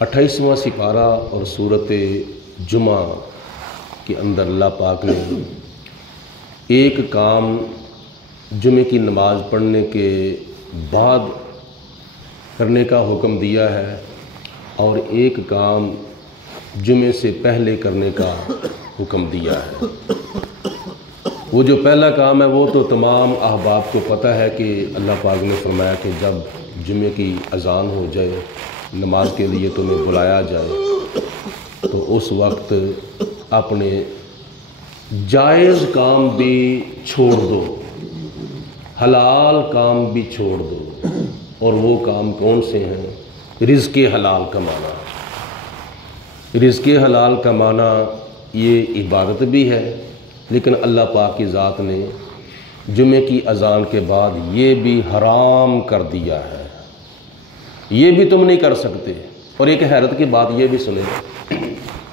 28واں سپارہ اور سورۃ جمعہ کے اندر اللہ پاک نے ایک کام جمعے کی نماز پڑھنے کے بعد کرنے کا حکم دیا ہے اور ایک کام جمعے سے پہلے کرنے کا حکم دیا ہے۔ وہ جو پہلا کام ہے وہ تو تمام احباب کو پتہ ہے کہ اللہ پاک نے فرمایا کہ جب جمعے کی اذان ہو جائے، نماز کے لیے تمہیں بلایا جائے تو اس وقت اپنے جائز کام بھی چھوڑ دو، حلال کام بھی چھوڑ دو۔ اور وہ کام کون سے ہیں؟ رزق حلال کمانا۔ رزق حلال کمانا یہ عبادت بھی ہے، لیکن اللہ پاک کی ذات نے جمعے کی اذان کے بعد یہ بھی حرام کر دیا ہے، یہ بھی تم نہیں کر سکتے۔ اور ایک حیرت کی بات یہ بھی سنیں،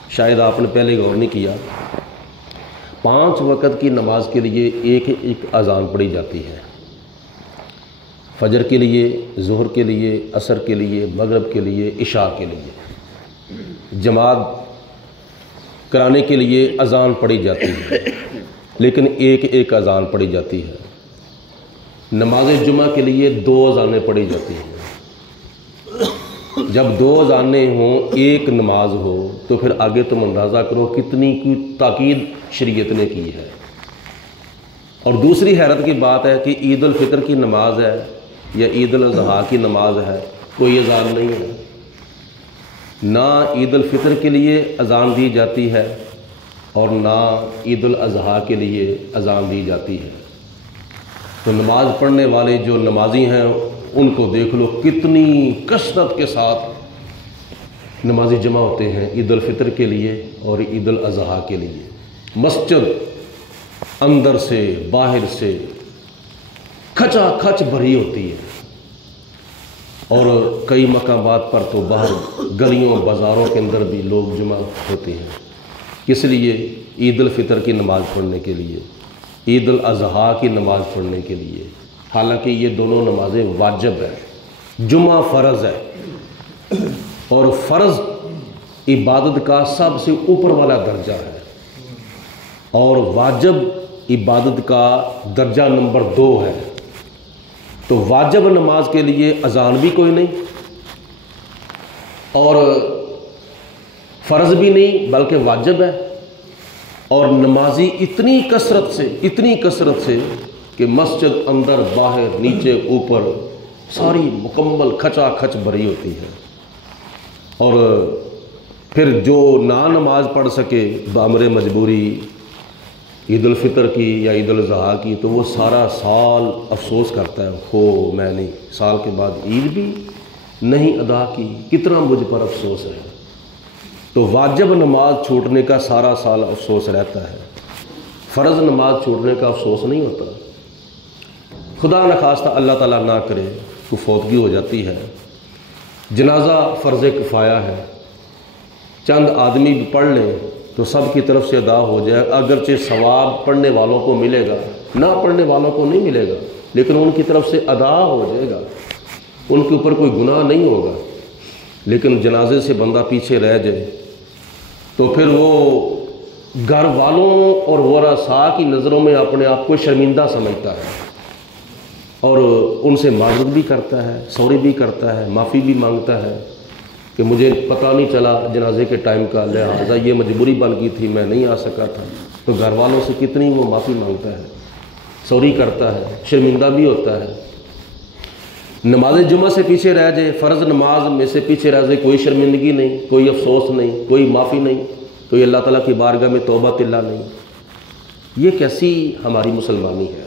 شاید آپ نے پہلے غور نہیں کیا، 5 وقت کی نماز کے لیے ایک ایک اذان پڑھی جاتی ہے، فجر کے لیے، ظہر کے لیے، عصر کے لیے، مغرب کے لیے، عشاء کے لیے جماعت کرانے کے لیے اذان پڑھی جاتی ہے، لیکن ایک ایک اذان پڑھی جاتی ہے۔ نماز جمعہ کے لیے 2 اذانیں پڑھی جاتی ہیں۔ جب 2 اذانیں ہوں، ایک نماز ہو، تو پھر آگے تم اندازہ کرو کتنی کی تاکید شریعت نے کی ہے۔ اور دوسری حیرت کی بات ہے کہ عید الفطر کی نماز ہے یا عید الاضحیٰ کی نماز ہے، کوئی اذان نہیں ہے۔ نہ عید الفطر کے لیے اذان دی جاتی ہے اور نہ عید الاضحیٰ کے لیے اذان دی جاتی ہے۔ تو نماز پڑھنے والے جو نمازی ہیں ان کو دیکھ لو کتنی کثرت کے ساتھ نماز جمع ہوتے ہیں عید الفطر کے لیے اور عید الاضحیٰ کے لیے۔ مسجد اندر سے باہر سے کھچا کھچ بھری ہوتی ہے، اور کئی مقامات پر تو باہر گلیوں بازاروں کے اندر بھی لوگ جمع ہوتے ہیں، اس لیے عید الفطر کی نماز پڑھنے کے لیے، عید الاضحیٰ کی نماز پڑھنے کے لیے۔ حالانکہ یہ دونوں نمازیں واجب ہیں، جمعہ فرض ہے، اور فرض عبادت کا سب سے اوپر والا درجہ ہے، اور واجب عبادت کا درجہ نمبر 2 ہے۔ تو واجب نماز کے لیے اذان بھی کوئی نہیں اور فرض بھی نہیں بلکہ واجب ہے، اور نمازی اتنی کثرت سے کہ مسجد اندر باہر نیچے اوپر ساری مکمل کھچا کھچ بھری ہوتی ہے۔ اور پھر جو نہ نماز پڑھ سکے بامر مجبوری عید الفطر کی یا عید الاضحیٰ کی، تو وہ سارا سال افسوس کرتا ہے، ہو میں نے سال کے بعد عید بھی نہیں ادا کی، کتنا مجھ پر افسوس ہے۔ تو واجب نماز چھوٹنے کا سارا سال افسوس رہتا ہے، فرض نماز چھوٹنے کا افسوس نہیں ہوتا۔ خدا نخواستہ اللہ تعالیٰ نہ کرے کوئی فوتگی ہو جاتی ہے، جنازہ فرض کفایہ ہے، چند آدمی بھی پڑھ لیں تو سب کی طرف سے ادا ہو جائے، اگرچہ ثواب پڑھنے والوں کو ملے گا، نہ پڑھنے والوں کو نہیں ملے گا، لیکن ان کی طرف سے ادا ہو جائے گا، ان کے اوپر کوئی گناہ نہیں ہوگا۔ لیکن جنازے سے بندہ پیچھے رہ جائے تو پھر وہ گھر والوں اور ورثاء کی نظروں میں اپنے آپ کو شرمندہ سمجھتا ہے، اور ان سے معذرت بھی کرتا ہے، سوری بھی کرتا ہے، معافی بھی مانگتا ہے کہ مجھے پتہ نہیں چلا جنازے کے ٹائم کا، لہٰذا یہ مجبوری بن گئی تھی، میں نہیں آ سکا تھا۔ تو گھر والوں سے کتنی وہ معافی مانگتا ہے، سوری کرتا ہے، شرمندہ بھی ہوتا ہے۔ نماز جمعہ سے پیچھے رہ جائے، فرض نماز میں سے پیچھے رہ جائے، کوئی شرمندگی نہیں، کوئی افسوس نہیں، کوئی معافی نہیں، کوئی اللہ تعالیٰ کی بارگاہ میں توبہ تلا نہیں۔ یہ کیسی ہماری مسلمانی ہے،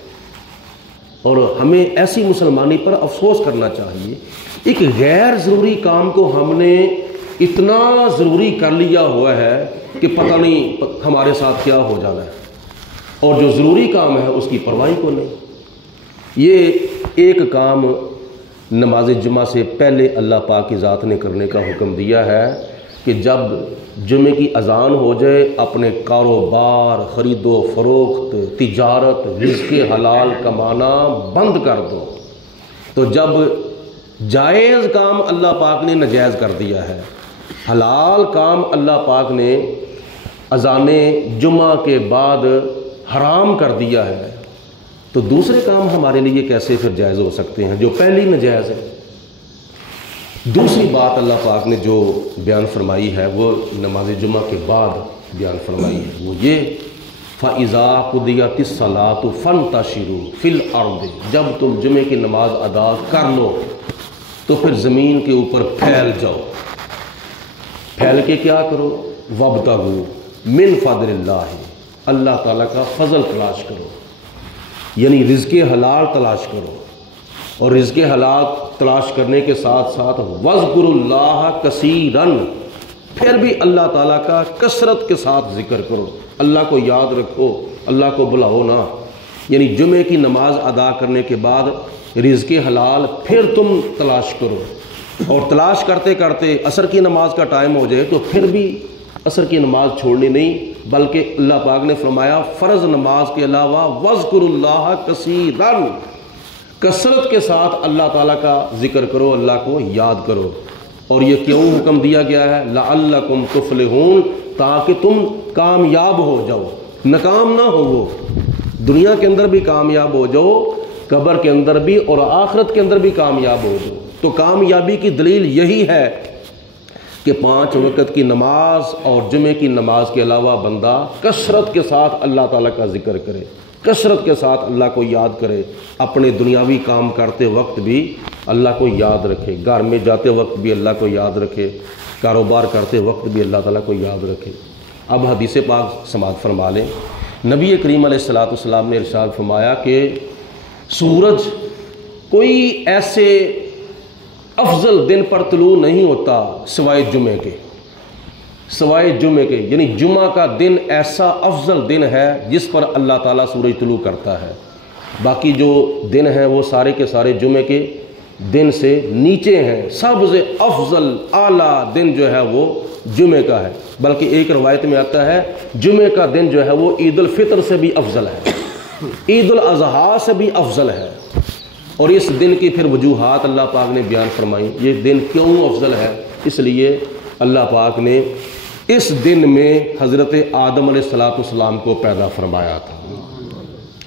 اور ہمیں ایسی مسلمانی پر افسوس کرنا چاہیے۔ ایک غیر ضروری کام کو ہم نے اتنا ضروری کر لیا ہوا ہے کہ پتہ نہیں ہمارے ساتھ کیا ہو جانا ہے، اور جو ضروری کام ہے اس کی پرواہ کو نہیں۔ یہ ایک کام نماز جمعہ سے پہلے اللہ پاک کی ذات نے کرنے کا حکم دیا ہے کہ جب جمعے کی اذان ہو جائے اپنے کاروبار، خرید و فروخت، تجارت، رزق حلال کمانا بند کر دو۔ تو جب جائز کام اللہ پاک نے ناجائز کر دیا ہے حلال کام اللہ پاک نے اذان جمعہ کے بعد حرام کر دیا ہے، تو دوسرے کام ہمارے لیے کیسے پھر جائز ہو سکتے ہیں جو پہلی میں جائز ہے؟ دوسری بات اللہ پاک نے جو بیان فرمائی ہے وہ نماز جمعہ کے بعد بیان فرمائی ہے، وہ یہ فَإِذَا قُضِيَتِ الصَّلَاةُ فَانْتَشِرُوا فِي الْأَرْضِ، جب تم جمعے کی نماز ادا کر لو تو پھر زمین کے اوپر پھیل جاؤ، پھیل کے کیا کرو؟ وَابْتَغُوا مِنْ فَضْلِ اللَّهِ، اللہ تعالیٰ کا فضل تلاش کرو، یعنی رزق حلال تلاش کرو، اور رزق حلال تلاش کرنے کے ساتھ ساتھ وَاذْكُرُوا اللَّهَ كَثِيرًا، پھر بھی اللہ تعالیٰ کا کثرت کے ساتھ ذکر کرو، اللہ کو یاد رکھو، اللہ کو بلاؤ نا۔ یعنی جمعے کی نماز ادا کرنے کے بعد رزق حلال پھر تم تلاش کرو، اور تلاش کرتے کرتے عصر کی نماز کا ٹائم ہو جائے تو پھر بھی عصر کی نماز چھوڑنی نہیں، بلکہ اللہ پاک نے فرمایا فرض نماز کے علاوہ وَاذْكُرُوا اللَّهَ كَثِيرًا، کثرت کے ساتھ اللہ تعالیٰ کا ذکر کرو، اللہ کو یاد کرو۔ اور یہ کیوں حکم دیا گیا ہے؟ لَعَلَّكُمْ تُفْلِحُونَ، تاکہ تم کامیاب ہو جاؤ، ناکام نہ ہو، دنیا کے اندر بھی کامیاب ہو جاؤ، قبر کے اندر بھی اور آخرت کے اندر بھی کامیاب ہو جاؤ۔ تو کامیابی کی دلیل یہی ہے کہ 5 وقت کی نماز اور جمعے کی نماز کے علاوہ بندہ کثرت کے ساتھ اللہ تعالیٰ کا ذکر کرے، کثرت کے ساتھ اللہ کو یاد کرے، اپنے دنیاوی کام کرتے وقت بھی اللہ کو یاد رکھے، گھر میں جاتے وقت بھی اللہ کو یاد رکھے، کاروبار کرتے وقت بھی اللہ تعالیٰ کو یاد رکھے۔ اب حدیث پاک سماعت فرما لیں، نبی کریم علیہ السلام نے ارشاد فرمایا کہ سورج کوئی ایسے افضل دن پر طلوع نہیں ہوتا سوائے جمعے کے، سوائے جمعے کے، یعنی جمعہ کا دن ایسا افضل دن ہے جس پر اللہ تعالیٰ سورج طلوع کرتا ہے، باقی جو دن ہیں وہ سارے کے سارے جمعے کے دن سے نیچے ہیں، سب سے افضل اعلیٰ دن جو ہے وہ جمعے کا ہے، بلکہ ایک روایت میں آتا ہے جمعے کا دن جو ہے وہ عید الفطر سے بھی افضل ہے، عید الاضحیٰ سے بھی افضل ہے۔ اور اس دن کی پھر وجوہات اللہ پاک نے بیان فرمائی، یہ دن کیوں افضل ہے؟ اس لیے اللہ پاک نے اس دن میں حضرت آدم علیہ السلام کو پیدا فرمایا تھا،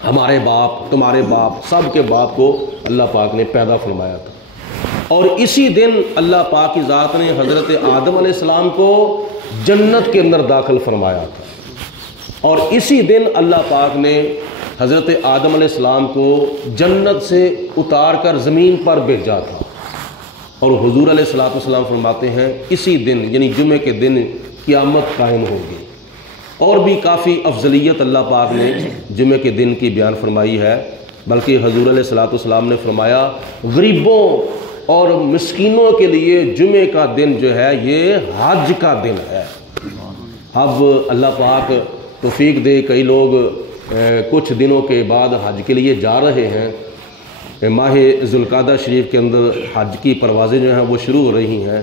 ہمارے باپ، تمہارے باپ، سب کے باپ کو اللہ پاک نے پیدا فرمایا تھا، اور اسی دن اللہ پاک کی ذات نے حضرت آدم علیہ السلام کو جنت کے اندر داخل فرمایا تھا، اور اسی دن اللہ پاک نے حضرت آدم علیہ السلام کو جنت سے اتار کر زمین پر بھیجا تھا، اور حضور علیہ السلام فرماتے ہیں اسی دن یعنی جمعے کے دن قیامت قائم ہوگی۔ اور بھی کافی افضلیت اللہ پاک نے جمعے کے دن کی بیان فرمائی ہے، بلکہ حضور علیہ السلام نے فرمایا غریبوں اور مسکینوں کے لیے جمعے کا دن جو ہے یہ حج کا دن ہے۔ اب اللہ پاک توفیق دے، کئی لوگ کچھ دنوں کے بعد حج کے لیے جا رہے ہیں، ماہ ذوالقعدہ شریف کے اندر حج کی پروازیں جو ہیں وہ شروع ہو رہی ہیں،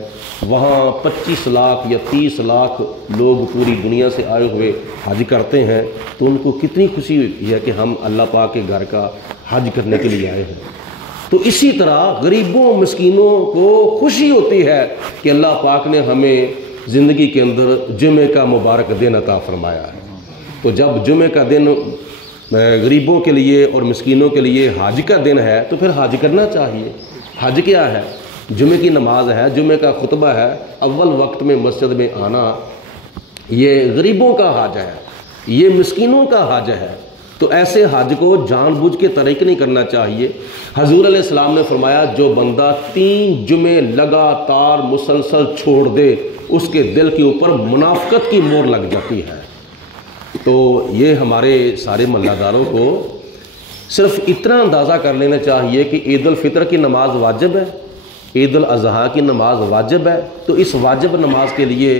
وہاں 25 لاکھ یا 30 لاکھ لوگ پوری دنیا سے آئے ہوئے حج کرتے ہیں، تو ان کو کتنی خوشی ہوتی ہے کہ ہم اللہ پاک کے گھر کا حج کرنے کے لیے آئے ہیں۔ تو اسی طرح غریبوں مسکینوں کو خوشی ہوتی ہے کہ اللہ پاک نے ہمیں زندگی کے اندر جمعے کا مبارک دن عطا فرمایا ہے۔ تو جب جمعے کا دن غریبوں کے لیے اور مسکینوں کے لیے حج کا دن ہے تو پھر حج کرنا چاہیے۔ حج کیا ہے؟ جمعے کی نماز ہے، جمعے کا خطبہ ہے، اول وقت میں مسجد میں آنا، یہ غریبوں کا حج ہے، یہ مسکینوں کا حج ہے۔ تو ایسے حج کو جان بوجھ کے ترک نہیں کرنا چاہیے۔ حضور علیہ السلام نے فرمایا جو بندہ 3 جمعے لگاتار مسلسل چھوڑ دے اس کے دل کے اوپر منافقت کی مور لگ جاتی ہے۔ تو یہ ہمارے سارے محلہ داروں کو صرف اتنا اندازہ کر لینا چاہیے کہ عید الفطر کی نماز واجب ہے، عید الاضحیٰ کی نماز واجب ہے، تو اس واجب نماز کے لیے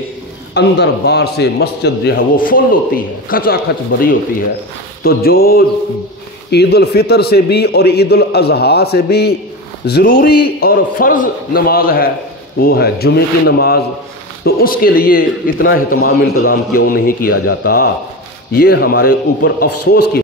اندر باہر سے مسجد جو ہے وہ فل ہوتی ہے، کھچا کھچ بھری ہوتی ہے۔ تو جو عید الفطر سے بھی اور عید الاضحیٰ سے بھی ضروری اور فرض نماز ہے وہ ہے جمعے کی نماز، تو اس کے لیے اتنا اہتمام انتظام کیوں نہیں کیا جاتا؟ یہ ہمارے اوپر افسوس کی